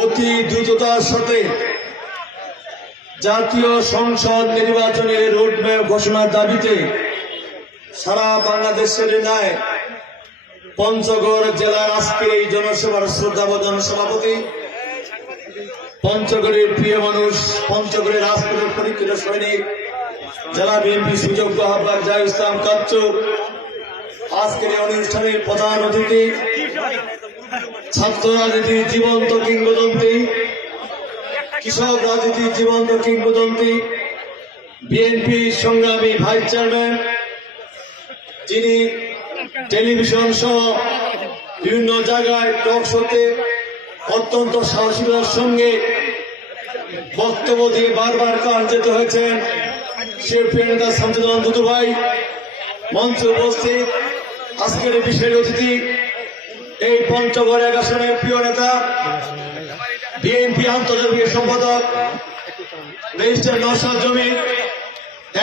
অতি দ্রুততার সাথে জাতীয় সংসদ নির্বাচনের রোডম্যাপ ঘোষণার দাবিতে সারা বাংলাদেশের ন্যায় পঞ্চগড় জেলার আজকের এই জনসভার শ্রদ্ধাভাজন সভাপতি, পঞ্চগড়ের প্রিয় মানুষ, পঞ্চগড়ের রাজপথের পরীক্ষিত সৈনিক, জেলা বিএনপি সুযোগ্য আহ্বায়ক জাহিদ ইসলাম কাচ্চু, আজকের এই অনুষ্ঠানের প্রধান অতিথি, ছাত্র রাজনীতির জীবন্ত কিংবদন্তি, কৃষক রাজনীতির জীবন্ত কিংবদন্তি, বিএনপি সংগ্রামী ভাইস চেয়ারম্যান, যিনি টেলিভিশন সহ বিভিন্ন জায়গায় টক শোতে অত্যন্ত সাহসিকতার সঙ্গে বক্তব্য দিয়ে বারবার কার্যত হয়েছেন সে প্রিয় নেতা শামসুজ্জামান দুদু ভাই, মঞ্চে উপস্থিত আজকের বিশেষ অতিথি, এই পঞ্চগড় ১ আসনের প্রিয় নেতা, বিএনপি আন্তর্জাতিক সম্পাদক রেজিস্ট্রার নওশাদ জমির,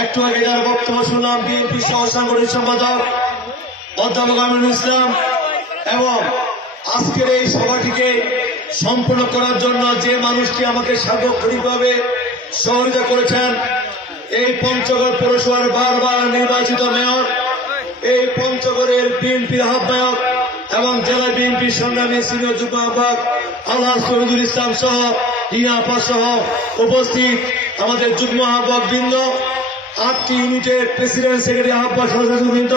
একটু আগে যার বক্তব্য শুনলাম বিএনপি সহ সাংগঠনিক সম্পাদক অধ্যাপক আমিনুল ইসলাম, এবং আজকের এই সভাটিকে সম্পূর্ণ করার জন্য যে মানুষটি আমাকে সার্বক্ষণিকভাবে সহযোগিতা করেছেন, এই পঞ্চগড় পৌরসভার বারবার নির্বাচিত মেয়র, এই পঞ্চগড়ের বিএনপির আহ্বায়ক এবং জেলা বিএনপির সংগ্রামী সিনিয়র যুগ্ম আহ্বায়ক আল্লাহ শহীদুল ইসলাম সহ ইনাপা সহ উপস্থিত আমাদের যুগ্ম আহ্বায়ক বৃন্দ, 8টি ইউনিটের প্রেসিডেন্ট সেক্রেটারি আহ্বায়ক সদস্যবৃন্দ,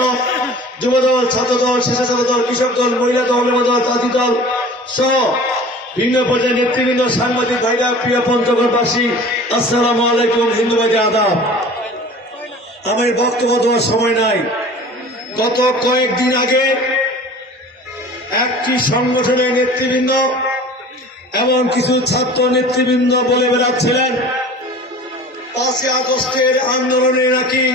যুবদল, ছাত্রদল, স্বেচ্ছাসেবক দল, কৃষক দল, মহিলা দল, দল, জাতি দল সহ ভিন্ন পর্যায়ের নেতৃবৃন্দ, সাংবাদিক ভাইরা, প্রিয় পঞ্চগড়বাসী, আসসালামু আলাইকুম, হিন্দু ভাইদের আদাব। আমার বক্তব্য দেওয়ার সময় নাই। গত কয়েকদিন আগে একটি সংগঠনের নেতৃবৃন্দ এবং কিছু ছাত্র নেতৃবৃন্দ বলে বেড়াচ্ছিলেন 5ই আগস্টের আন্দোলনে নাকি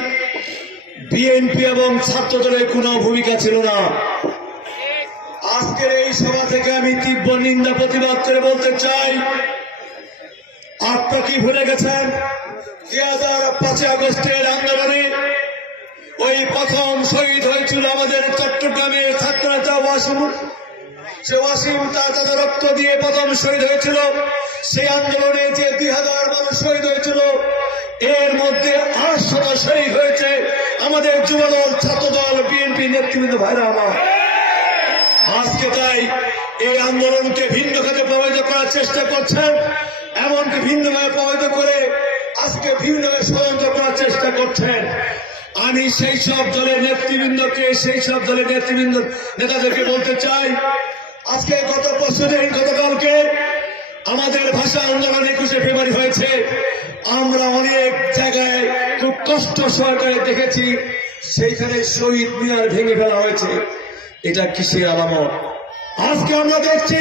বিএনপি এবং ছাত্র দলের কোনো ভূমিকা ছিল না। আজকের এই সভা থেকে আমি তীব্র নিন্দা প্রতিবাদ করে বলতে চাই, আপনারা কি ভুলে গেছেন 5ই আগস্টের আন্দোলনে ওই প্রথম শহীদ হয়েছিল আমাদের চট্টগ্রামের ছাত্রনেতা ওয়াসিম। সে ওয়াসিম তার রক্ত দিয়ে প্রথম শহীদ হয়েছিল। সেই আন্দোলনে যে 2000 মানুষ শহীদ হয়েছিল, এর মধ্যে 800 শহীদ হয়েছে আমাদের যুবদল, ছাত্রদল, বিএনপি নেতৃবৃন্দ ভাইরা আমার। আজকে তাই এই আন্দোলনকে ভিন্ন খাতে প্রভাবিত করার চেষ্টা করছেন, এমনকি ভিন্নভাবে প্রভাবিত করে আজকে ভিন্নভাবে ষড়যন্ত্র করার চেষ্টা করছেন। আমি সেই সব দলের নেতৃবৃন্দকে, সেই সব দলের নেতৃবৃন্দ নেতাদেরকে বলতে চাই, আজকে গতকালকে আমাদের ভাষা আন্দোলন 21শে ফেব্রুয়ারি হয়েছে। আমরা অনেক জায়গায় খুব কষ্ট সহকারে দেখেছি সেইখানে শহীদ মিনার ভেঙে ফেলা হয়েছে। এটা কিসের আলামত? আজকে আমরা দেখছি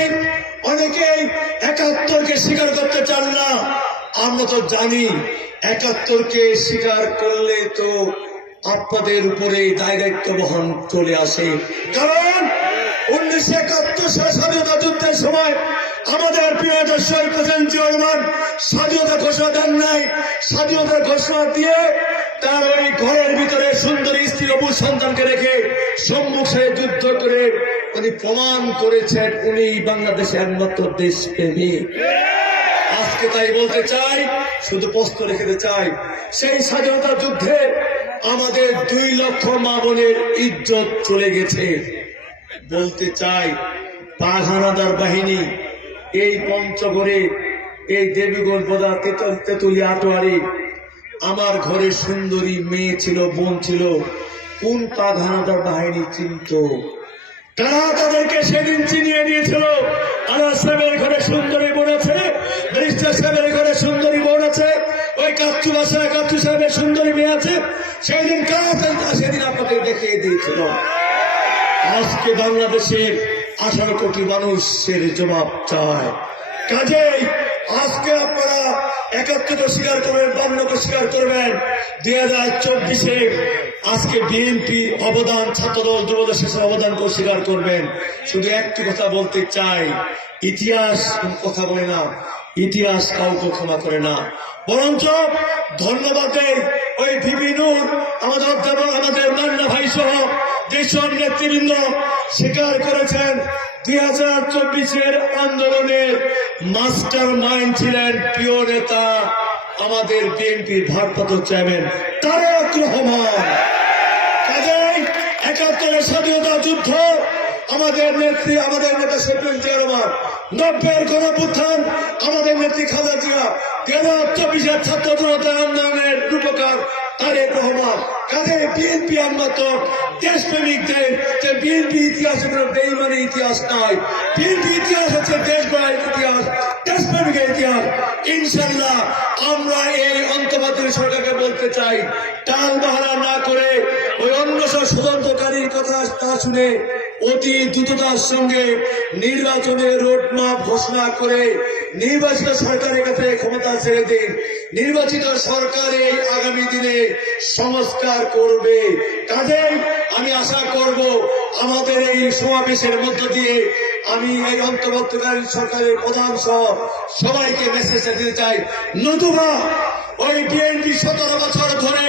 অনেকেই 71কে স্বীকার করতে চান না। আমরা তো জানি 71কে স্বীকার করলে তো আপনাদের উপরে দায় দায়িত্ব বহন চলে আসে। কারণ 1971 সালে স্বাধীনতা যুদ্ধের সময় আমাদের প্রিয় নেতা শহীদ প্রেসিডেন্ট জিয়াউর রহমান স্বাধীনতা ঘোষণা দেন নাই। স্বাধীনতা ঘোষণা দিয়ে তার ওই ঘরের ভিতরে সুন্দরী স্ত্রী অবু সন্তানকে রেখে সম্মুখে যুদ্ধ করে উনি প্রমাণ করেছেন উনি বাংলাদেশের একমাত্র দেশপ্রেমিক। আজকে তাই বলতে চাই, শুধু প্রশ্ন রেখে চাই, সেই স্বাধীনতা যুদ্ধে আমাদের 2 লক্ষ মা বোনের ইজ্জত চলে গেছে। বলতে চাই, পাহারাদার বাহিনী এই পঞ্চগড়ে, এই দেবীগঞ্জ বোদা, তেতুলিয়া, আটোয়ারি, আমার ঘরে সুন্দরী মেয়ে ছিল, বোন ছিল, কোন পাহারাদার বাহিনী চিনত? তারা তাদেরকে সেদিন চিনিয়ে দিয়েছিল। আলাস সাহেবের ঘরে সুন্দরী বোন আছে, ব্যারিস্টার সাহেবের ঘরে সুন্দরী বোন আছে, ওই কাচ্চু বাসায় কাচ্চু সাহেবের সুন্দরী মেয়ে আছে। সেদিন সেদিন আপনাদের দেখিয়ে দিয়েছিল। আজকে বাংলাদেশের 18 কোটি মানুষের জবাব চায়। কাজেই আজকে আপনারা 71কে স্বীকার করবেন, 52কে স্বীকার করবেন। 2024-এ আজকে বিএনপি অবদান, ছাত্রদল, যুবদল শেষের অবদানকে স্বীকার করবেন। শুধু একটি কথা বলতে চাই, ইতিহাস কথা বলে না, ইতিহাস কাউকে ক্ষমা করে না। বরঞ্চ ধন্যবাদ দেয় ওই ভিবি নূর, আমাদের অধ্যাপক, আমাদের মান্না ভাই সহ যেসব নেতৃবৃন্দ স্বীকার করেছেন 2024-এর আন্দোলনের মাস্টার মাইন্ড ছিলেন প্রিয় নেতা আমাদের বিএনপির ভারপ্রাপ্ত চেয়ারম্যান তারেক রহমান। কাজেই 71-এর স্বাধীনতা যুদ্ধ আমাদের নেত্রী আমাদের নেতা শেখ মুজিবুর রহমান, 90-এর গণঅভ্যুত্থান আমাদের নেত্রী খালেদা জিয়া, 2024-এর ছাত্র জনতা আন্দোলনের রূপকার তারেক রহমান। কাজেই বিএনপি একমাত্র দেশপ্রেমিকদের, যে বিএনপি ইতিহাসে কোনো বেইমানি ইতিহাস নয়, বিএনপি ইতিহাস হচ্ছে দেশ গড়ার ইতিহাস, দেশপ্রেমিকের ইতিহাস। ইনশাল্লাহ আমরা এই অন্তর্বর্তী সরকারকে বলতে চাই, টাল বাহানা না করে ওই অন্য সব ষড়যন্ত্রকারীর কথা না শুনে অতি দ্রুততার সঙ্গে নির্বাচনের রোডম্যাপ ঘোষণা করে নির্বাচিত সরকারের কাছে ক্ষমতা ছেড়ে দিন। নির্বাচিত সরকার এই আগামী দিনে সংস্কার করবে। কাজেই আমি আশা করব আমাদের এই সমাবেশের মধ্য দিয়ে আমি এই অন্তর্বর্তীকালীন সরকারের প্রধান সহ সবাইকে মেসেজটা দিতে চাই, নতুবা ওই বিএনপি 17 বছর ধরে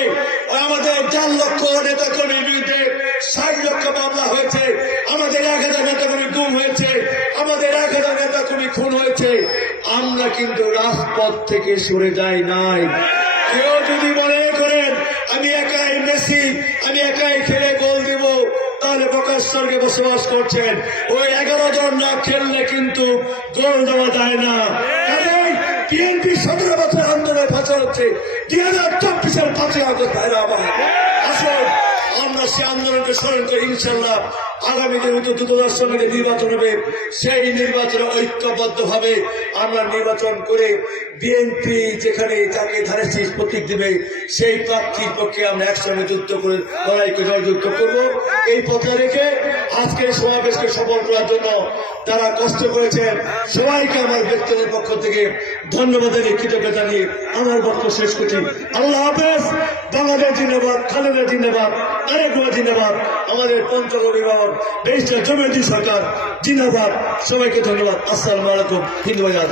আমাদের 4 লক্ষ নেতা কর্মীর বিরুদ্ধে 60 লক্ষ মামলা হয়েছে, আমাদের 1000 নেতা কর্মী গুম হয়েছে, আমাদের 1000 নেতা কর্মী খুন হয়েছে। আমরা কিন্তু রাজপথ থেকে সরে যাই নাই। কেউ যদি মনে করেন আমি একাই মেসি, আমি একাই খেলে গোল দিব, তাহলে প্রকাশ স্বর্গে বসবাস করছেন। ওই 11 জন না খেললে কিন্তু গোল দেওয়া যায় না। বিএনপি 17 বছর আন্দোলনে ফাঁসা হচ্ছে, 2024-এর 5ই আগস্ট আসুন আমরা সে আন্দোলনকে স্মরণ করি। ইনশাল্লাহ আগামী দিনে দ্রুততার সঙ্গে নির্বাচন হবে, সেই নির্বাচনে ঐক্যবদ্ধ ভাবে আমরা নির্বাচন করে বিএনপি যেখানে যাকে ধারে শীষ প্রতীক দিবে সেই প্রার্থীর পক্ষে আমরা একসঙ্গে যুদ্ধ করে লড়াইকে জয়যুক্ত করব। এই পথে রেখে আজকের সমাবেশকে সফল করার জন্য যারা কষ্ট করেছেন সবাইকে আমার ব্যক্তিগত পক্ষ থেকে ধন্যবাদ জানিয়ে কৃতজ্ঞতা নিয়ে আমার বক্তব্য শেষ করছি। আল্লাহ হাফেজ। বাংলাদেশ জিন্দাবাদ, খালেদা জিন্দাবাদ, তারেক রহমান জিন্দাবাদ, আমাদের পঞ্চম অভিভাবক ব্যারিস্টার জমিয়তুল সরকার জিন্দাবাদ। সবাইকে ধন্যবাদ। আসসালামু আলাইকুম। ধন্যবাদ।